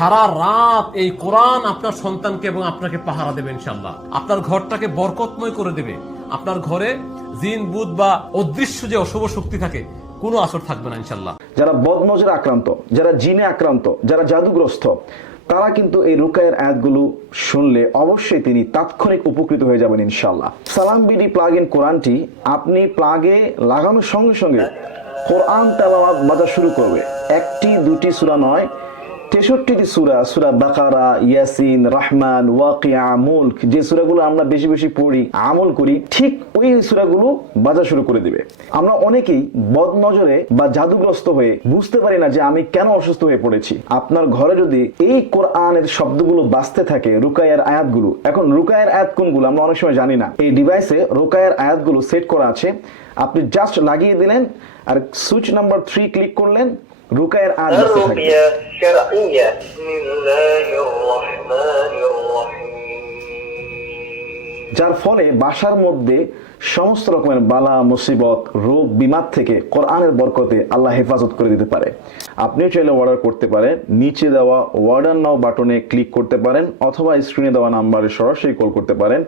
সারা রাত এই কোরআন আপনার সন্তানকে এবং আপনাকে পাহারা দেবে ইনশাআল্লাহ। আপনার ঘরটাকে বরকতময় করে দেবে। আপনার ঘরে জিন বুত বা অদৃশ্য যে অশুভ শক্তি থাকে কোনো আসর থাকবে না ইনশাআল্লাহ। যারা বদনজরে আক্রান্ত, যারা জিনে আক্রান্ত, যারা জাদুগ্রস্ত, তারা কিন্তু এই রুকায়ের আয়াতগুলো শুনলে অবশ্যই তিনি তাৎক্ষণিক উপকৃত হয়ে যাবেন ইনশাআল্লাহ। সালাম বিডি প্লাগ ইন কোরআনটি আপনি প্লাগে লাগানোর সঙ্গে সঙ্গে কোরআন তেলাওয়াত বাজা শুরু করবে। একটি দুটি সূরা নয়, 63টি সূরা, সূরা বাকারা, ইয়াসিন, রহমান, ওয়াকিয়া, মুলক, যে সূরাগুলো আমরা বেশি বেশি পড়ি, আমল করি, ঠিক ওই সূরাগুলো বাজা শুরু করে দিবে। আমরা অনেকেই বদনজরে বা জাদুগ্রস্ত হয়ে বুঝতে পারি না যে আমি কেন অসুস্থ হয়ে পড়েছি। আপনার ঘরে যদি এই কোরআনের শব্দগুলো বাজতে থাকে, রুকায়ের আয়াতগুলো, এখন রুকায়ের আয়াত কোনগুলো আমরা অনেক সময় জানি না। এই ডিভাইসে রুকায়ের আয়াতগুলো সেট করা আছে, আপনি জাস্ট লাগিয়ে দিলেন আর সুইচ নাম্বার 3 ক্লিক করলেন, রুকায়ের আয়াত বাজতে থাকবে। الشرعية بسم الله الرحمن الرحيم যার ফলে বাসার মধ্যে সমস্ত রকমের বালা মুসিবত রোগ বিমার থেকে কোরআনের বরকতে আল্লাহ হেফাজত করে দিতে পারে। আপনিও চাইলে অর্ডার করতে পারেন, নিচে দেওয়া অর্ডার নাও বাটনে ক্লিক করতে পারেন অথবা স্ক্রিনে দেওয়া নাম্বারে সরাসরি কল করতে পারেন।